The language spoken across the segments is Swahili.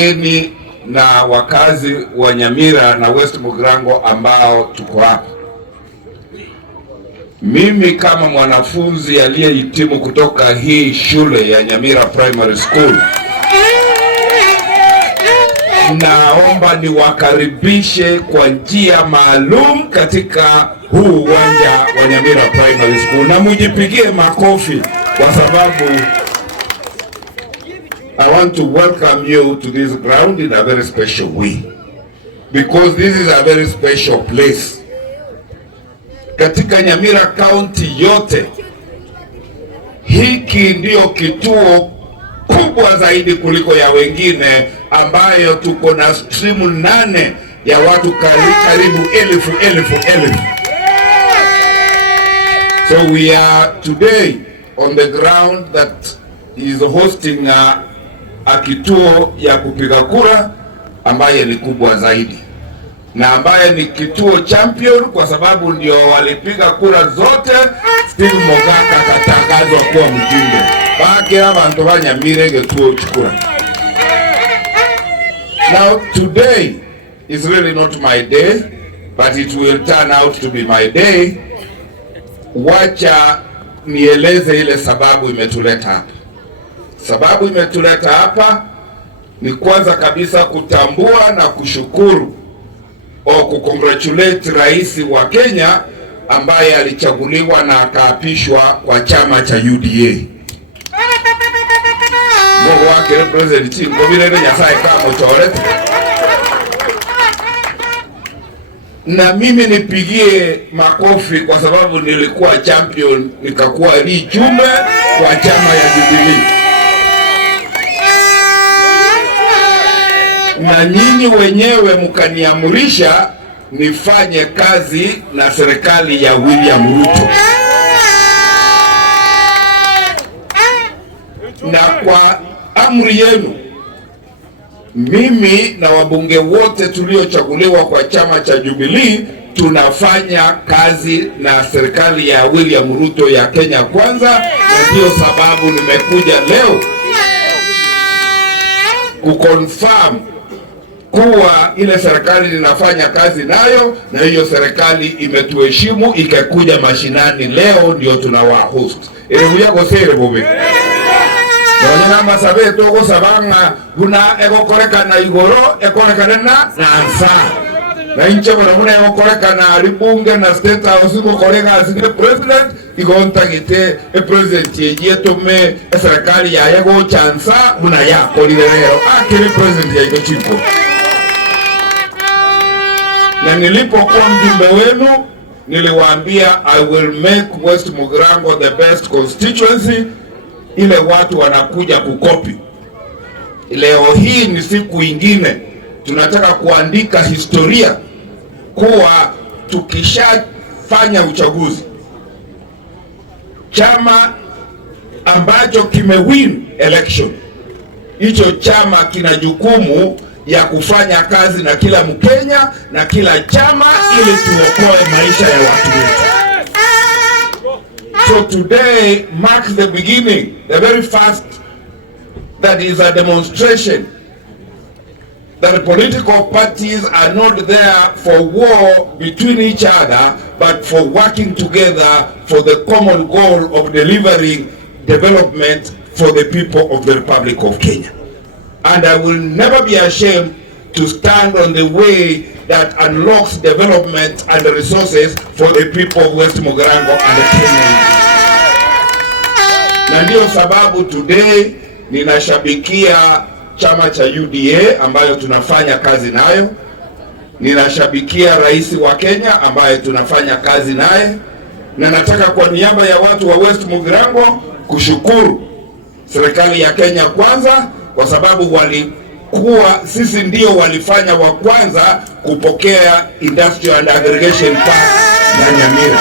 Mimi na wakazi wa Nyamira na West Mugirango ambao tuko hapa. Mimi kama mwanafunzi aliyehitimu kutoka hii shule ya Nyamira Primary School, naomba niwakaribishe kwa njia maalum katika huu uwanja wa Nyamira Primary School, na mujipigie makofi kwa sababu I want to welcome you to this ground in a very special way, because this is a very special place. Katika Nyamira County yote, hiki ndio kituo kubwa zaidi kuliko ya wengine, ambayo tuko na stream 8 ya watu karibu elfu. So we are today on the ground that is hosting a kituo ya kupiga kura ambaye ni kubwa zaidi, na ambaye ni kituo champion kwa sababu ndio walipiga kura zote. Steve Mogaka katangazwa kuwa mjumbe bake abantu banyamire getuo chukura. Now today is really not my day, but it will turn out to be my day. Wacha nieleze ile sababu imetuleta hapa. Sababu imetuleta hapa ni kwanza kabisa kutambua na kushukuru au kukongratulate rais wa Kenya ambaye alichaguliwa na akaapishwa kwa chama cha UDA. Mungu wake representative kwa vile Nyasaye kama mtorete. Na mimi nipigie makofi kwa sababu nilikuwa champion, nikakuwa lijumbe kwa chama ya Jubilee. Na nyinyi wenyewe mkaniamurisha nifanye kazi na serikali ya William Ruto. Na kwa amri yenu, mimi na wabunge wote tuliochaguliwa kwa chama cha Jubilee tunafanya kazi na serikali ya William Ruto ya Kenya Kwanza, na ndio sababu nimekuja leo kuconfirm kuwa ile serikali ninafanya kazi nayo, na hiyo serikali imetuheshimu ikakuja mashinani leo ndio tunawahost. Erebuya gosere bobe. Nonyana masabe togo sabanga guna ekokoreka na igoro ekorekana na ansa. Na inche bana ekokoreka na ribunge na state house ko koreka asike president igonta gite president yejetome serikali ya yego chansa guna ya kolirero akiri president ya iko chipo. Na nilipokuwa mjumbe wenu niliwaambia I will make West Mugirango the best constituency. Ile watu wanakuja kukopi. Leo hii ni siku ingine tunataka kuandika historia kuwa tukishafanya uchaguzi, chama ambacho kimewin election, hicho chama kina jukumu ya kufanya kazi na kila Mkenya na kila chama ili tuokoe maisha ya watu wetu. So today marks the beginning, the very first, that is a demonstration that the political parties are not there for war between each other, but for working together for the common goal of delivering development for the people of the Republic of Kenya. And I will never be ashamed to stand on the way that unlocks development and resources for the people of West Mugirango and the Kenya. Na ndio sababu today ninashabikia chama cha UDA ambayo tunafanya kazi nayo. Ninashabikia rais wa Kenya ambaye tunafanya kazi naye. Na nataka kwa niaba ya watu wa West Mugirango kushukuru serikali ya Kenya Kwanza kwa sababu walikuwa sisi ndio walifanya wa kwanza kupokea Industrial and Aggregation Park na Nyamira.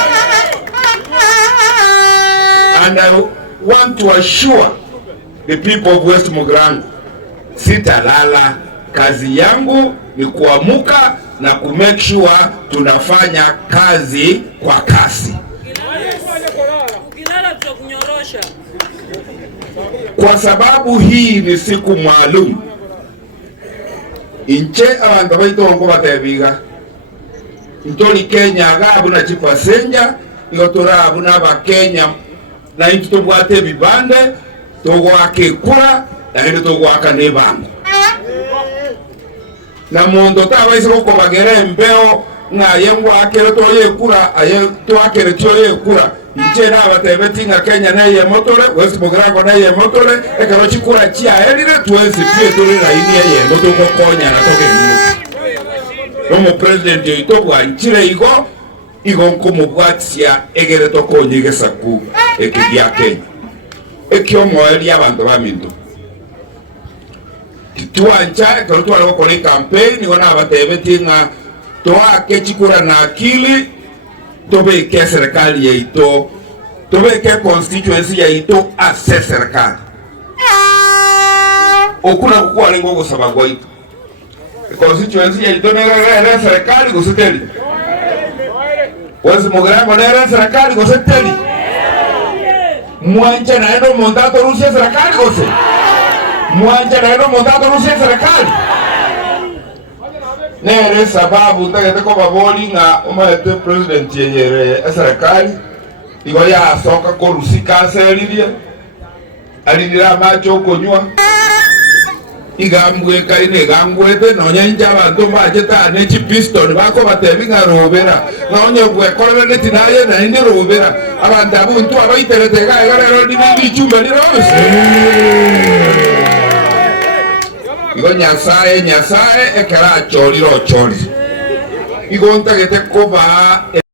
And I want to assure the people of West Mugirango, sitalala. Kazi yangu ni kuamuka na kumake sure tunafanya kazi kwa kasi. Kwa sababu hii ni siku maalum, inche abantu baitongo batebiga ntoli Kenya gabu na chipasenja igotora abuna ba Kenya na into tobwate bibande togwake kura na hendo togwaka nebango na mondo tabaise ko bagere mbeo nga yengwa akere toye kura aye to akere toye kura inchera batebeti nga Kenya na ye motole West Mogaka na ye motole ekaro chikura chia elire tuwezi pie tole na ini ye moto ko konya na toke como president itobwa nchire igo nkomo bwatsia egere tokonye gesaku ekigya Kenya ekyo moeli abantu baminto tuancha ekaro twalo ko ni campaign ngona batebeti nga toa kechikura na akili tobe ke serikali yeito tobe ke constituency yeito ase serikali okuna kukuwa lengo gusaba goito constituency yeito nere serikali gusiteli Wezi Mogaka nere serikali gusiteli mwanje na endo mondato rusia serikali gose mwanje na endo mondato rusia serikali nere sababu ndagete ko baboli nga umayete president yeyere serikali igo ya soka ko rusika seririe alidira macho konywa igambwe kaine gambwete nonyanja abantu bajeta ne chi piston bako batebinga robera nonye bwe kolele neti naye na indi robera abantu abuntu abaiterete ga garero ni chumba ni robese igo nyasaye ekara chori ro chori igo ntagete ko ba